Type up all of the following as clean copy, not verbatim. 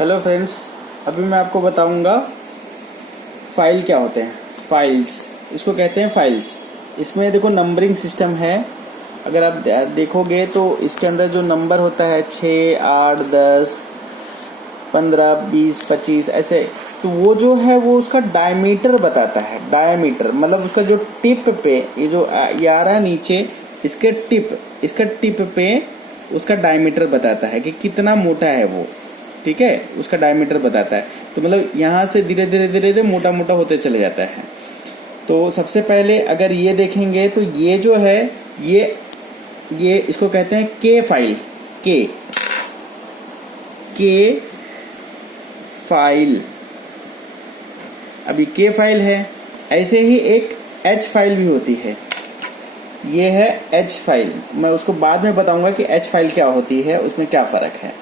Hello friends, अभी मैं आपको बताऊंगा फाइल क्या होते हैं। फाइल्स, इसको कहते हैं फाइल्स। इसमें देखो नंबरिंग सिस्टम है। अगर आप देखोगे तो इसके अंदर जो नंबर होता है 6, 8, 10, 15, 20, 25 ऐसे, तो वो जो है वो उसका डायमीटर बताता है। डायमीटर मतलब उसका जो टिप पे ये जो ये आ रहा है नीचे, इसका टिप पे उसका डायमीटर बताता है कि कितना मोटा है वो। ठीक है, उसका डायमीटर बताता है। तो मतलब यहाँ से धीरे धीरे धीरे धीरे मोटा मोटा होते चले जाता है। तो सबसे पहले अगर ये देखेंगे तो ये जो है ये इसको कहते हैं के फाइल। के फाइल, अभी के फाइल है। ऐसे ही एक एच फाइल भी होती है। ये है एच फाइल। मैं उसको बाद में बताऊंगा कि एच फाइल क्या होती है, उसमें क्या फर्क है।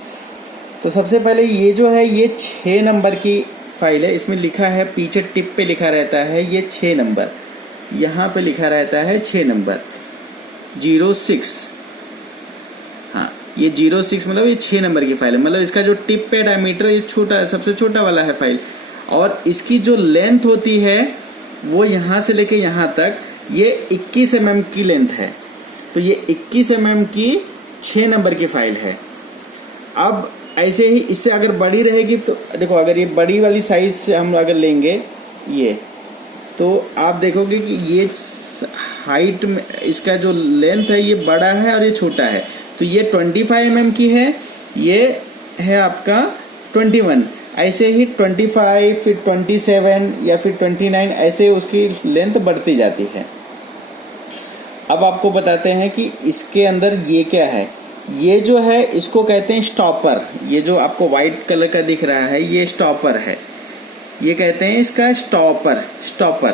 तो सबसे पहले ये जो है ये 6 नंबर की फाइल है। इसमें लिखा है, पीछे टिप पे लिखा रहता है ये 6 नंबर, यहाँ पे लिखा रहता है 6 नंबर 06। हाँ, ये 06 मतलब ये 6 नंबर की फाइल है। मतलब इसका जो टिप पे डायमीटर ये छोटा, सबसे छोटा वाला है फाइल। और इसकी जो लेंथ होती है वो यहाँ से लेके यहाँ तक ये 21 mm की लेंथ है। तो ये 21 mm की 6 नंबर की फाइल है। अब ऐसे ही इससे अगर बड़ी रहेगी तो देखो, अगर ये बड़ी वाली साइज से हम अगर लेंगे ये, तो आप देखोगे कि ये हाइट में इसका जो लेंथ है ये बड़ा है और ये छोटा है। तो ये 25 mm की है, ये है आपका 21। ऐसे ही 25, फिर 27 या फिर 29, ऐसे उसकी लेंथ बढ़ती जाती है। अब आपको बताते हैं कि इसके अंदर ये क्या है। ये जो है इसको कहते हैं स्टॉपर। ये जो आपको व्हाइट कलर का दिख रहा है ये स्टॉपर है। ये कहते हैं इसका स्टॉपर।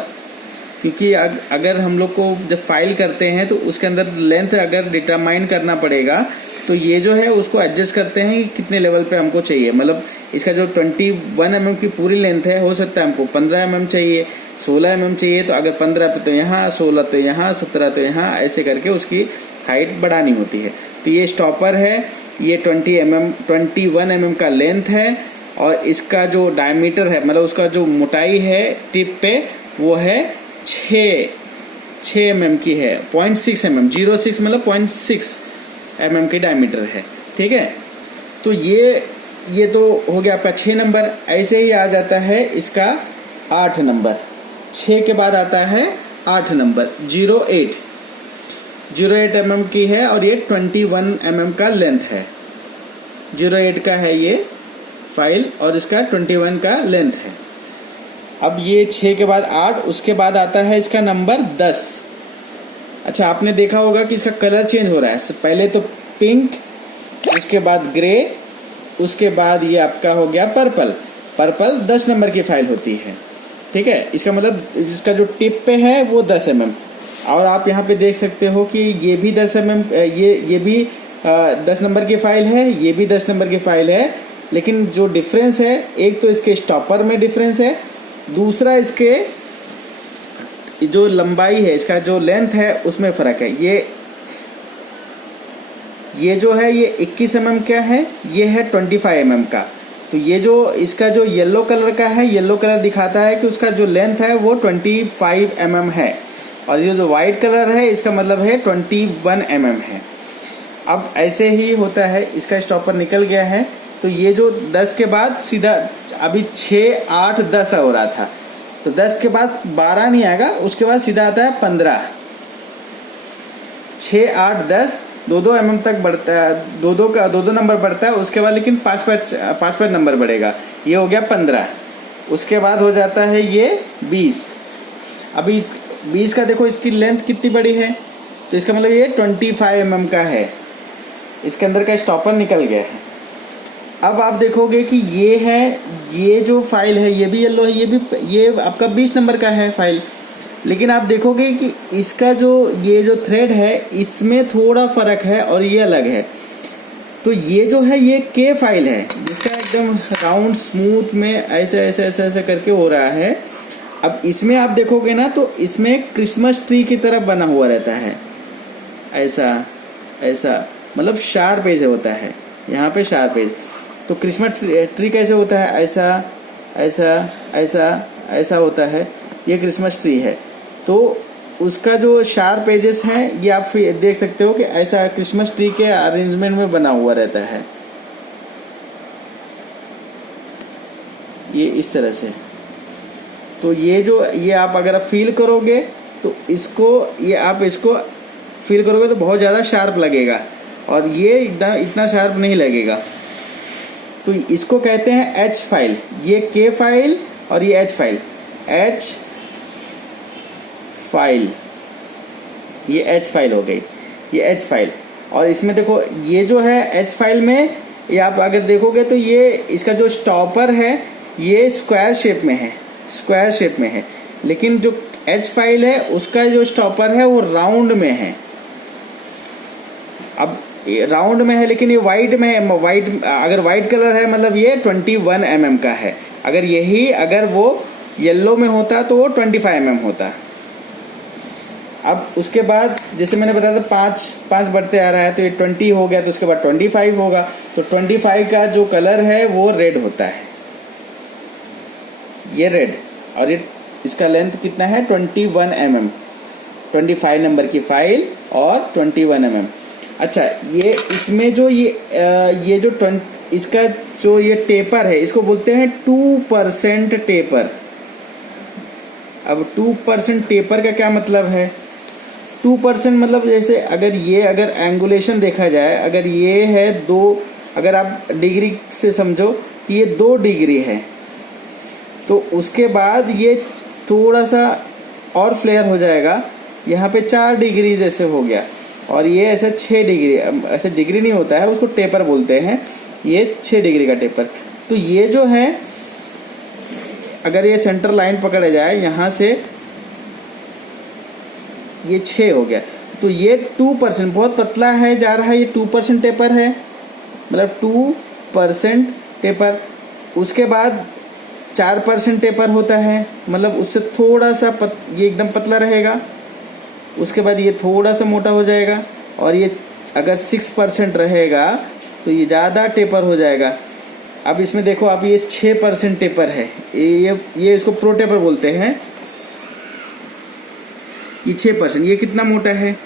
क्योंकि अगर हम लोग को जब फाइल करते हैं तो उसके अंदर लेंथ अगर डिटरमाइन करना पड़ेगा तो ये जो है उसको एडजस्ट करते हैं कि कितने लेवल पे हमको चाहिए। मतलब इसका जो 21 mm की पूरी लेंथ है, हो सकता है हमको 15 mm चाहिए, 16 mm चाहिए। तो अगर 15 पे तो यहाँ, 16 तो यहाँ, 17 तो यहाँ, ऐसे करके उसकी हाइट बढ़ानी होती है। तो ये स्टॉपर है। ये 21 mm का लेंथ है। और इसका जो डायमीटर है, मतलब उसका जो मोटाई है टिप पे, वो है 6 mm की है। 0.6 mm, 06 मतलब 0.6 mm की डायमीटर है। ठीक है, तो ये तो हो गया आपका 6 नंबर। ऐसे ही आ जाता है इसका 8 नंबर। 6 के बाद आता है 8 नंबर 08 mm की है और ये 21 mm का लेंथ है। 08 का है ये फाइल और इसका 21 का लेंथ है। अब ये 6 के बाद 8, उसके बाद आता है इसका नंबर 10। अच्छा, आपने देखा होगा कि इसका कलर चेंज हो रहा है। पहले तो पिंक, उसके बाद ग्रे, उसके बाद ये आपका हो गया पर्पल 10 नंबर की फाइल होती है। ठीक है, इसका मतलब इसका जो टिप पे है वो 10 mm। और आप यहाँ पे देख सकते हो कि ये भी 10 mm, ये भी 10 नंबर की फाइल है, ये भी 10 नंबर की फाइल है। लेकिन जो डिफरेंस है, एक तो इसके स्टॉपर में डिफरेंस है, दूसरा इसके जो लंबाई है, इसका जो लेंथ है उसमें फर्क है। ये जो है ये 21 mm का है, ये है 25 mm का। तो ये जो इसका जो येलो कलर का है, येलो कलर दिखाता है कि उसका जो लेंथ है वो 25 mm है। और ये जो व्हाइट कलर है इसका मतलब है 21 mm है। अब ऐसे ही होता है, इसका स्टॉपर निकल गया है। तो ये जो 10 के बाद सीधा, अभी 6, 8, 10 हो रहा था, तो 10 के बाद 12 नहीं आएगा, उसके बाद सीधा आता है 15। 6, 8, 10 2 mm तक बढ़ता है, दो नंबर बढ़ता है। उसके बाद लेकिन 5 नंबर बढ़ेगा। ये हो गया 15। उसके बाद हो जाता है ये 20। अभी 20 का देखो इसकी लेंथ कितनी बड़ी है, तो इसका मतलब ये 25 mm का है। इसके अंदर का स्टॉपर निकल गया है। अब आप देखोगे कि ये जो फाइल है ये भी येलो है, ये आपका 20 नंबर का है फाइल। लेकिन आप देखोगे कि इसका ये जो थ्रेड है इसमें थोड़ा फर्क है और ये अलग है। तो ये जो है ये के फाइल है, जिसका एकदम राउंड स्मूथ में ऐसे करके हो रहा है। अब इसमें आप देखोगे ना तो इसमें क्रिसमस ट्री की तरह बना हुआ रहता है, ऐसा मतलब शार्प एज होता है। यहाँ पे शार्प एज। तो क्रिसमस ट्री कैसे होता है, ऐसा ऐसा ऐसा ऐसा होता है, ये क्रिसमस ट्री है। तो उसका जो शार्प एजेस हैं ये आप देख सकते हो कि ऐसा क्रिसमस ट्री के अरेंजमेंट में बना हुआ रहता है, ये इस तरह से। तो ये आप अगर आप फील करोगे तो आप इसको फील करोगे तो बहुत ज़्यादा शार्प लगेगा, और ये इतना शार्प नहीं लगेगा। तो इसको कहते हैं एच फाइल। ये के फाइल और ये एच फाइल, एच फाइल, ये एच फाइल हो गई, ये एच फाइल। और इसमें देखो ये जो है एच फाइल में, ये आप अगर देखोगे तो ये इसका जो स्टॉपर है ये स्क्वायर शेप में है, स्क्वायर शेप में है, लेकिन जो एच फाइल है उसका जो स्टॉपर है वो राउंड में है। अब राउंड में है लेकिन ये वाइट में है, वाइट अगर वाइट कलर है मतलब ये 21 mm का है। अगर वो येलो में होता तो वो 25 mm होता। अब उसके बाद जैसे मैंने बताया था 5 बढ़ते आ रहा है, तो ये 20 हो गया, तो उसके बाद 25 होगा। तो 25 का जो कलर है वो रेड होता है, ये रेड। और ये इसका लेंथ कितना है 21 mm, 25 नंबर की फाइल और 21 mm। अच्छा, ये इसमें जो ये जो इसका जो ये टेपर है इसको बोलते हैं 2% टेपर। अब 2% टेपर का क्या मतलब है? 2% मतलब जैसे अगर एंगुलेशन देखा जाए, अगर ये है 2, अगर आप डिग्री से समझो कि ये 2 डिग्री है, तो उसके बाद ये थोड़ा सा और फ्लेयर हो जाएगा, यहाँ पे 4 डिग्री जैसे हो गया, और ये ऐसा 6 डिग्री, ऐसे डिग्री नहीं होता है, उसको टेपर बोलते हैं, ये 6 डिग्री का टेपर। तो ये जो है अगर ये सेंटर लाइन पकड़ा जाए यहाँ से, ये 6 हो गया, तो ये 2% बहुत पतला है जा रहा है, ये 2% टेपर है, मतलब 2% टेपर। उसके बाद 4% टेपर होता है, मतलब उससे थोड़ा सा ये एकदम पतला रहेगा। उसके बाद ये थोड़ा सा मोटा हो जाएगा, और ये अगर 6% रहेगा तो ये ज़्यादा टेपर हो जाएगा। अब इसमें देखो, अब ये 6% टेपर है, ये इसको प्रो टेपर बोलते हैं। ये 6%, ये कितना मोटा है,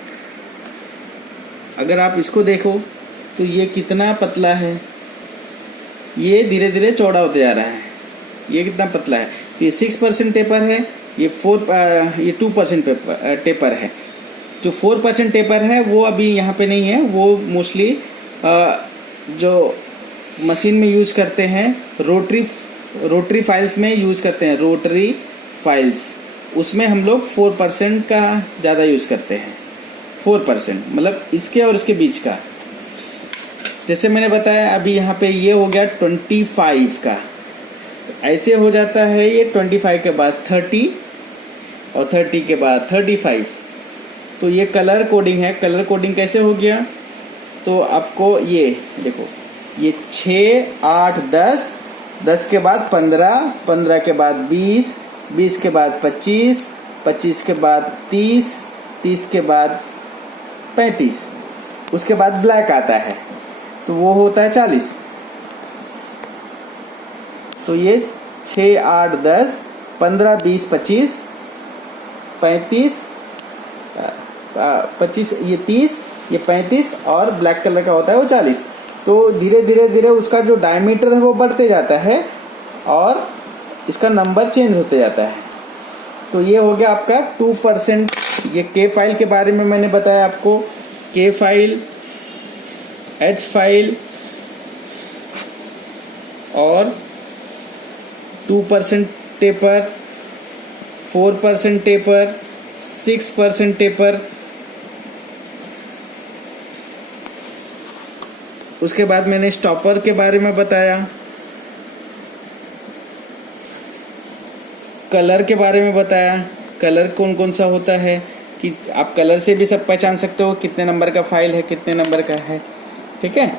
अगर आप इसको देखो तो ये कितना पतला है, ये धीरे धीरे चौड़ा होते जा रहा है, ये कितना पतला है। तो ये 6% टेपर है, ये 2% टेपर है। जो 4% टेपर है वो अभी यहाँ पे नहीं है, वो मोस्टली जो मशीन में यूज करते हैं, रोटरी फाइल्स में यूज करते हैं, रोटरी फाइल्स, उसमें हम लोग 4% का ज़्यादा यूज करते हैं। 4% मतलब इसके और इसके बीच का। जैसे मैंने बताया अभी यहाँ पे ये हो गया 25 का, ऐसे हो जाता है ये 25 के बाद 30 और 30 के बाद 35। तो ये कलर कोडिंग है। कलर कोडिंग कैसे हो गया? तो आपको ये देखो, ये 6, 8, 10, 10 के बाद 15, 15 के बाद 20, 20 के बाद 25, 25 के बाद 30, 30 के बाद 35, उसके बाद ब्लैक आता है तो वो होता है 40। तो ये 6, 8, 10, 15, 20, 25, 35, 25, ये 30, ये 35, और ब्लैक कलर का होता है वो 40। तो धीरे धीरे धीरे उसका जो डायमीटर है वो बढ़ते जाता है और इसका नंबर चेंज होते जाता है। तो ये हो गया आपका 2%। ये के फाइल के बारे में मैंने बताया आपको, के फाइल, एच फाइल और 2% टेपर, 4% टेपर, 6% टेपर। उसके बाद मैंने स्टॉपर के बारे में बताया, कलर के बारे में बताया, कलर कौन कौन सा होता है, कि आप कलर से भी सब पहचान सकते हो कितने नंबर का फाइल है, कितने नंबर का है। ठीक है।